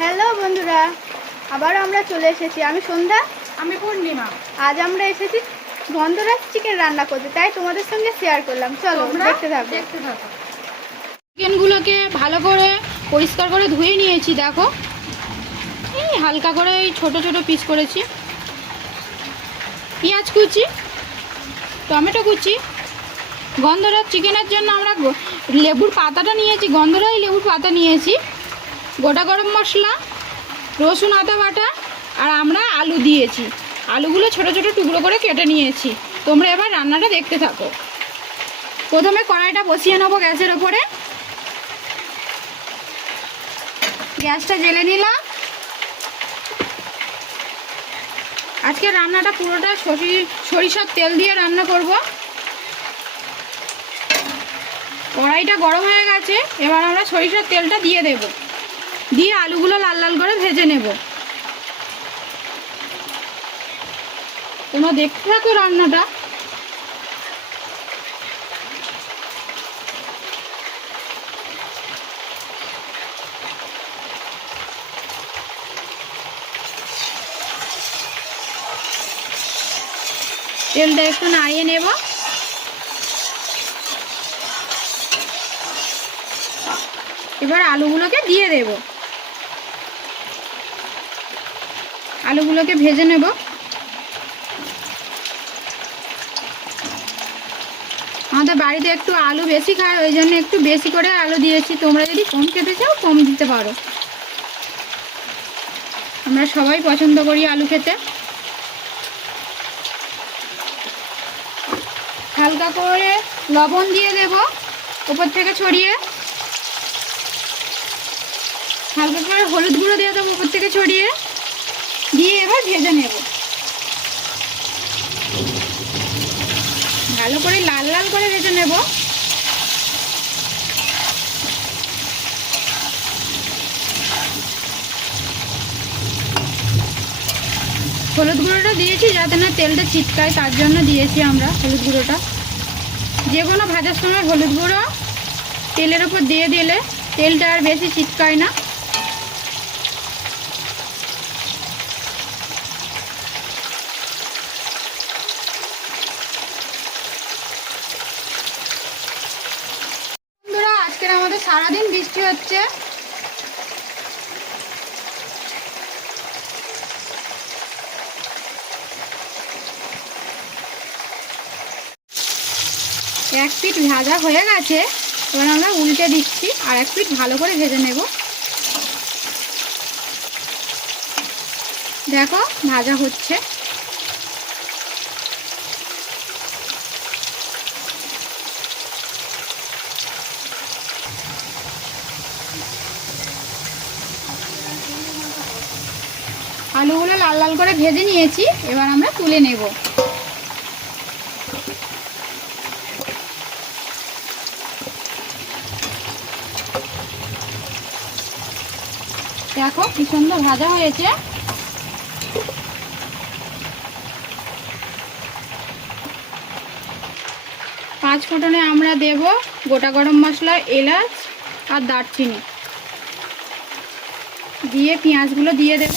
Hello বন্ধুরা আবারও আমরা চলে এসেছি। আমি সন্ধ্যা আমি পূর্ণিমা। আজ আমরা এসেছি গন্ধরাজ চিকেন রান্না করতে। তাই তোমাদের সঙ্গে শেয়ার করলাম। চলো তোমরা দেখতে থাকো। দেখতে থাকো। চিকেনগুলোকে ভালো করে পরিষ্কার করে ধুয়ে নিয়েছি দেখো। এই হালকা করে এই ছোট ছোট পিস করেছি। পেঁয়াজ কুচি টমেটো কুচি। গন্ধরাজ চিকেনের জন্য আমরা লেবুর পাতাটা নিয়েছি। গন্ধরাজ লেবুর পাতা নিয়েছি। গোটা গরম মশলা, রসুন, আদা বাটা, আর আমরা আলু দিয়েছি। আলুগুলো ছোট ছোট টুকরো করে কেটে নিয়েছি। তোমরা এবার রান্নাটা দেখতে থাকো। প্রথমে কড়াইটা বসিয়ে নেব গ্যাসের ওপরে। গ্যাসটা জেলে নিলাম। আজকে রান্নাটা পুরোটা সরি- সরিষার তেল দিয়ে রান্না করব। কড়াইটা গরম হয়ে গেছে, এবার আমরা সরিষার তেলটা দিয়ে দেব। দিয়ে আলুগুলো লাল লাল করে ভেজে নেব। তোমরা দেখতে থাকো রান্নাটা। তেলটা একটু নাড়িয়ে নেব। এবার আলুগুলোকে দিয়ে দেব। আলুগুলোকে ভেজে নেব। আমাদের বাড়িতে একটু আলু বেশি খায়, ওই জন্য একটু বেশি করে আলু দিয়েছি। তোমরা যদি কম খেতে চাও, কম দিতে পারো। আমরা সবাই পছন্দ করি আলু খেতে। হালকা করে লবণ দিয়ে দেব উপর থেকে ছড়িয়ে। হালকা করে হলুদ গুঁড়ো দিয়ে দেবো উপর থেকে ছড়িয়ে। দিয়ে এবার ভেজে নেব। ভালো করে লাল লাল করে ভেজে নেব। হলুদ গুঁড়োটা দিয়েছি যাতে না তেলটা চিটকায়, তার জন্য দিয়েছি আমরা হলুদ গুঁড়োটা। যে কোনো ভাজার সময় হলুদ গুঁড়ো তেলের ওপর দিয়ে দিলে তেলটা আর বেশি চিটকায় না বন্ধুরা আজকের সারাদিন বৃষ্টি হচ্ছে। এক পিঠ ভাজা হয়ে গেছে, এবার আমরা উল্টে দিচ্ছি আর এক পিঠ ভালো করে ভেজে নেব। দেখো, ভাজা হচ্ছে। আলুগুলো লাল লাল করে ভেজে নিয়েছি, এবার আমরা তুলে নেব। দেখো কি সুন্দর ভাজা হয়েছে। পাঁচ ফোটনে আমরা দেব গোটা গরম মশলা, এলাচ আর দারচিনি। দিয়ে পেঁয়াজগুলো দিয়ে দেব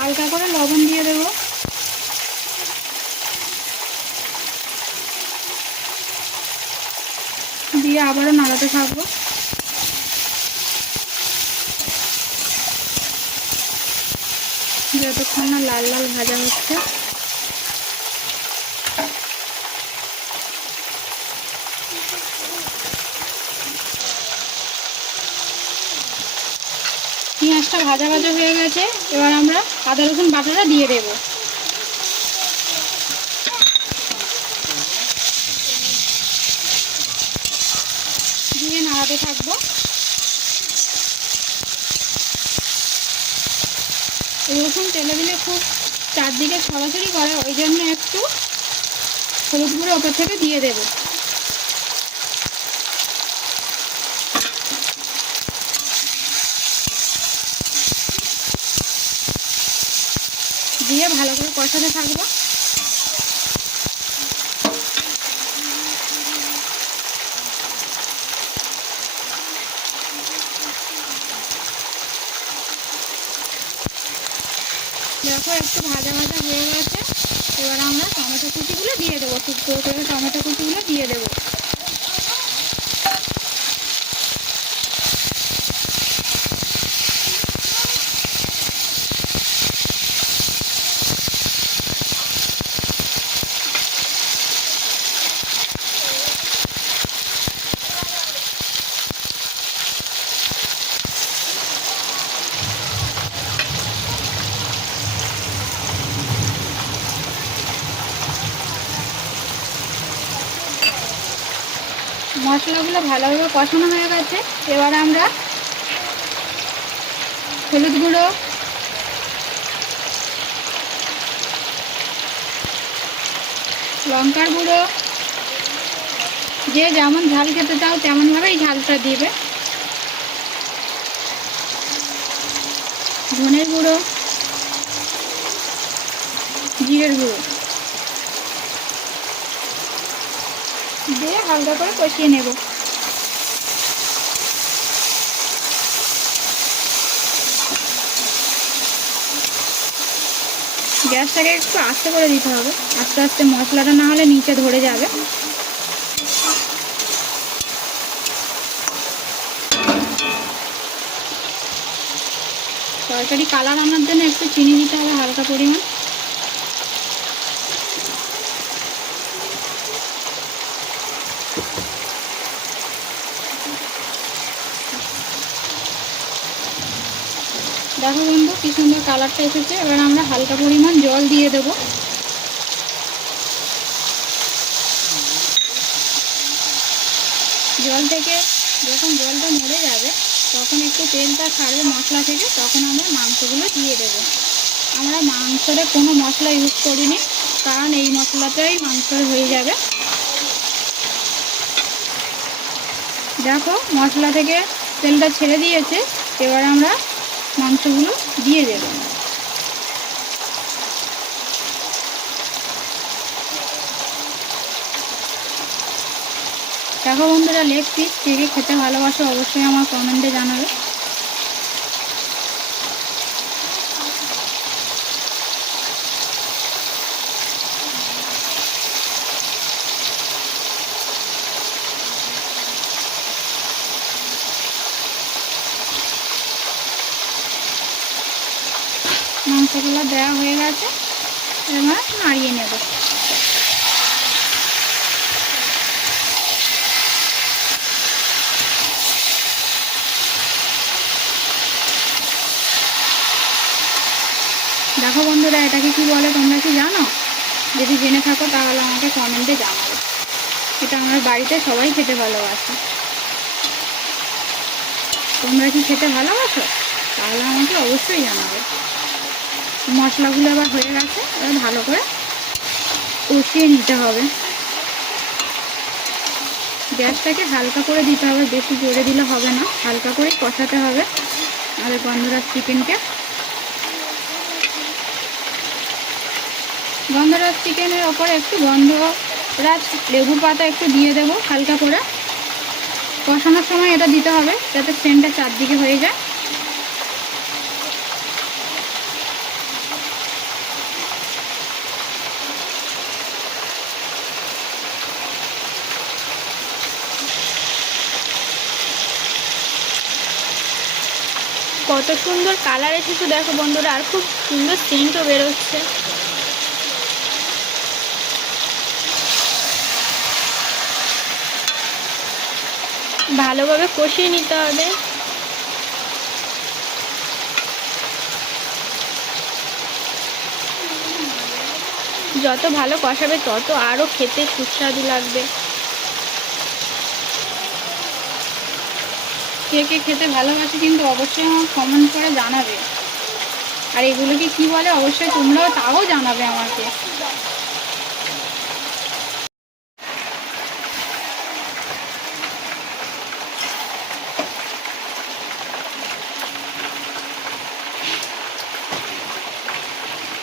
হালকা করে লবণ দিয়ে দেব। দিয়ে আবারও নাড়াতে থাকব। যতক্ষণ না লাল লাল ভাজা হচ্ছে। পেঁয়াজটা ভাজা ভাজা হয়ে গেছে। এবার আমরা আদা রসুন বাটাটা দিয়ে দেব। দিয়ে নাড়াতে থাকব। রসুন তেলে দিলে খুব চারদিকে ছড়াছড়ি করে, ওই জন্য একটু হলুদ গুঁড়ো ওপর থেকে দিয়ে দেবো দিয়ে ভালো করে কষাতে থাকব। দেখো, একটু ভাজা ভাজা হয়ে গেছে। এবার আমরা টমেটো কুচিগুলো দিয়ে দেবো। টুকরো করে টমেটো কুচিগুলো দিয়ে দেবো। মশলাগুলো ভালোভাবে কষানো হয়ে গেছে। এবার আমরা হলুদ গুঁড়ো, লঙ্কার গুঁড়ো, যে যেমন ঝাল খেতে চাও তেমনভাবেই ঝালটা দিবে। ধনের গুঁড়ো, জিরের গুঁড়ো। দিয়ে হালকা করে কষিয়ে নেব। গ্যাসটাকে একটু আস্তে করে দিতে হবে। আস্তে আস্তে মশলাটা না হলে নিচে ধরে যাবে। তরকারি কালার আনার জন্য একটু চিনি দিতে হবে হালকা পরিমাণ। দেখো বন্ধু, কি সুন্দর কালারটা এসেছে। এবার আমরা হালকা পরিমাণ জল দিয়ে দেব। জল থেকে যখন জলটা মরে যাবে, তখন একটু তেলটা ছাড়বে মশলা থেকে, তখন আমরা মাংসগুলো দিয়ে দেব। আমরা মাংসরে কোনো মশলা ইউজ করিনি, কারণ এই মশলাটাই মাংসর হয়ে যাবে। দেখো, মশলা থেকে তেলটা ছেড়ে দিয়েছে। এবার আমরা মাংসগুলো দিয়ে দেবেন দেখো বন্ধুরা লেগ পিস কে খেতে ভালোবাসো অবশ্যই আমার কমেন্টে জানাবে। মাংসগুলো দেওয়া হয়ে গেছে, এবার নাড়িয়ে নেব। দেখো বন্ধুরা, এটাকে কি বলে তোমরা কি জানো? যদি জেনে থাকো তাহলে আমাকে কমেন্টে জানাবে। এটা আমার বাড়িতে সবাই খেতে ভালোবাসে। তোমরা কি খেতে ভালোবাসো? তাহলে আমাকে অবশ্যই জানাবে। মশলাগুলো আবার হয়ে গেছে, এবার ভালো করে কষিয়ে নিতে হবে। গ্যাসটাকে হালকা করে দিতে হবে, বেশি জোরে দিলে হবে না, হালকা করেই কষাতে হবে। আর গন্ধরাজ চিকেনকে। গন্ধরাজ চিকেনের ওপরে একটু গন্ধরাজ লেবুর পাতা একটু দিয়ে দেবো হালকা করে। কষানোর সময় এটা দিতে হবে, যাতে সেন্টটা চারদিকে হয়ে যায়। কত সুন্দর কালার এসেছে দেখো বন্ধুরা, আর খুব সুন্দর সেন্টও বেরোচ্ছে। ভালোভাবে কষিয়ে নিতে হবে। যত ভালো কষাবে, তত আরও খেতে সুস্বাদু লাগবে। কে কে খেতে ভালোবাসে কিন্তু অবশ্যই আমার কমেন্ট করে জানাবে। আর এগুলোকে কি বলে? অবশ্যই তোমরাও তাও জানাবে আমাকে।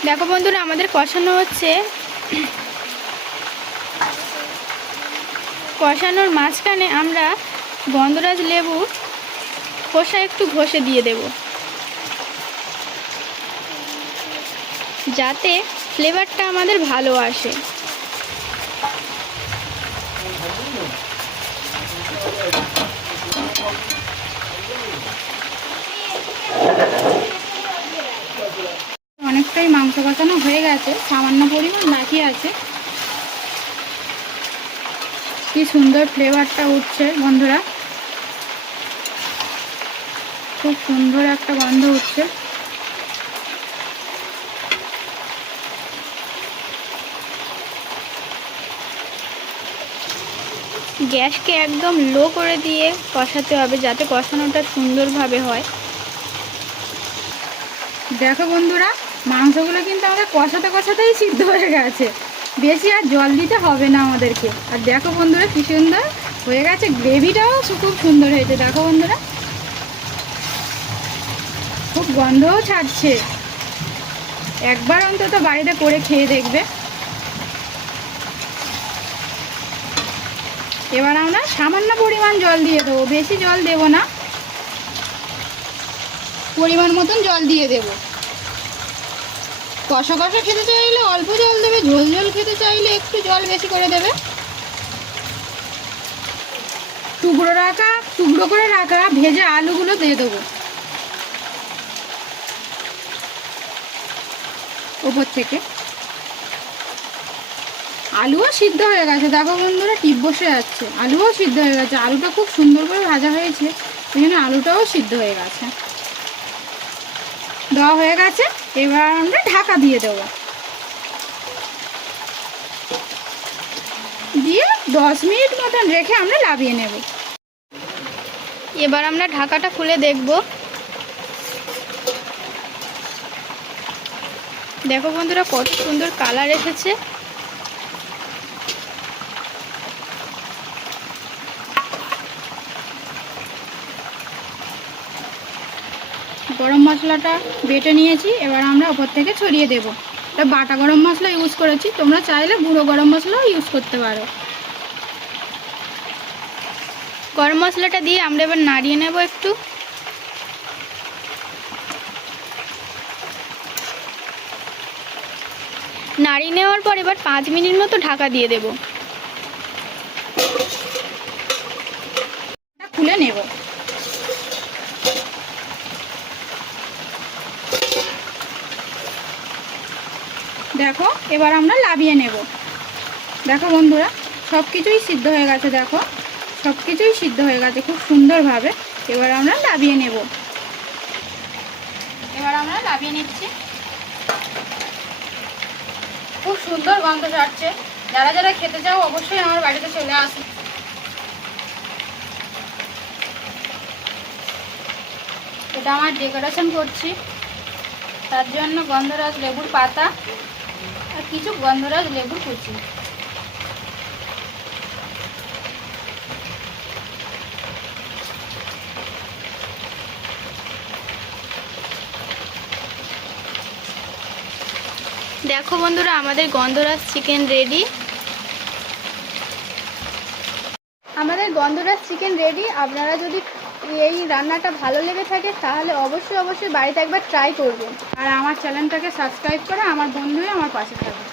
দেখো বন্ধুরা, আমাদের কষানো হচ্ছে কষানোর মাঝখানে আমরা গন্ধরাজ লেবু খোসা একটু ঘষে দিয়ে দেব। যাতে ফ্লেভারটা আমাদের ভালো আসে। অনেকটাই মাংস কষানো হয়ে গেছে, সামান্য পরিমাণ বাকি আছে। কি সুন্দর ফ্লেভারটা উঠছে বন্ধুরা। খুব সুন্দর একটা গন্ধ উঠছে গ্যাসকে একদম লো করে দিয়ে কষাতে হবে যাতে কষানোটা সুন্দরভাবে হয়। দেখো বন্ধুরা, মাংসগুলো কিন্তু আমাদের কষাতে কষাতেই সিদ্ধ হয়ে গেছে। বেশি আর জল দিতে হবে না আমাদেরকে। আর দেখো বন্ধুরা, কি সুন্দর হয়ে গেছে। গ্রেভিটাও খুব সুন্দর হয়েছে। দেখো বন্ধুরা। গন্ধও ছাড়ছে। একবার অন্তত বাড়িতে করে খেয়ে দেখবে। এবার আমরা সামান্য পরিমাণ জল দিয়ে দেবো, বেশি জল দেবো না। পরিমাণ মতন জল দিয়ে দেবো। কষা কষা খেতে চাইলে অল্প জল দেবে, ঝোল ঝোল খেতে চাইলে একটু জল বেশি করে দেবে। টুকরো রাখা, টুকরো করে রাখা ভেজে আলুগুলো দিয়ে দেবো। ওপর থেকে। আলুও সিদ্ধ হয়ে গেছে। দেখো বন্ধুরা, টিপ বসে যাচ্ছে। আলুও সিদ্ধ হয়ে গেছে। আলুটা খুব সুন্দর করে ভাজা হয়েছে ওই জন্য আলুটাও সিদ্ধ হয়ে গেছে। দেওয়া হয়ে গেছে। এবার আমরা ঢাকা দিয়ে দেবো। দিয়ে দশ মিনিট মতন রেখে আমরা লাভিয়ে নেব। এবার আমরা ঢাকাটা খুলে দেখব। দেখো বন্ধুরা, কত সুন্দর কালার এসেছে। গরম মশলাটা বেটে নিয়েছি, এবার আমরা ওপর থেকে ছড়িয়ে দেব। এটা বাটা গরম মশলা ইউজ করেছি, তোমরা চাইলে গুঁড়ো গরম মশলাও ইউজ করতে পারো। গরম মশলাটা দিয়ে আমরা এবার নাড়িয়ে নেব একটু। নাড়িয়ে নেওয়ার পর এবার পাঁচ মিনিট মতো ঢাকা দিয়ে দেব। খুলে নেব। দেখো, এবার আমরা লাভিয়ে নেব। দেখো বন্ধুরা সব কিছুই সিদ্ধ হয়ে গেছে, দেখো। সব কিছুই সিদ্ধ হয়ে গেছে, খুব সুন্দরভাবে। এবার আমরা লাভিয়ে নেব। এবার আমরা লাভিয়ে নিচ্ছি। খুব সুন্দর গন্ধ ছাড়ছে। যারা যারা খেতে চাও, অবশ্যই আমার বাড়িতে চলে আসুন এটা আমার ডেকোরেশন করছি। তার জন্য গন্ধরাজ লেবুর পাতা আর কিছু গন্ধরাজ লেবুর কুচি। দেখো বন্ধুরা, আমাদের গন্ধরাজ চিকেন রেডি আমাদের গন্ধরাজ চিকেন রেডি আপনারা যদি এই রান্নাটা ভালো লেগে থাকে, তাহলে অবশ্যই অবশ্যই বাড়িতে একবার ট্রাই করবেন। আর আমার চ্যানেলটাকে সাবস্ক্রাইব করে আমার বন্ধুই আমার পাশে থাকবে।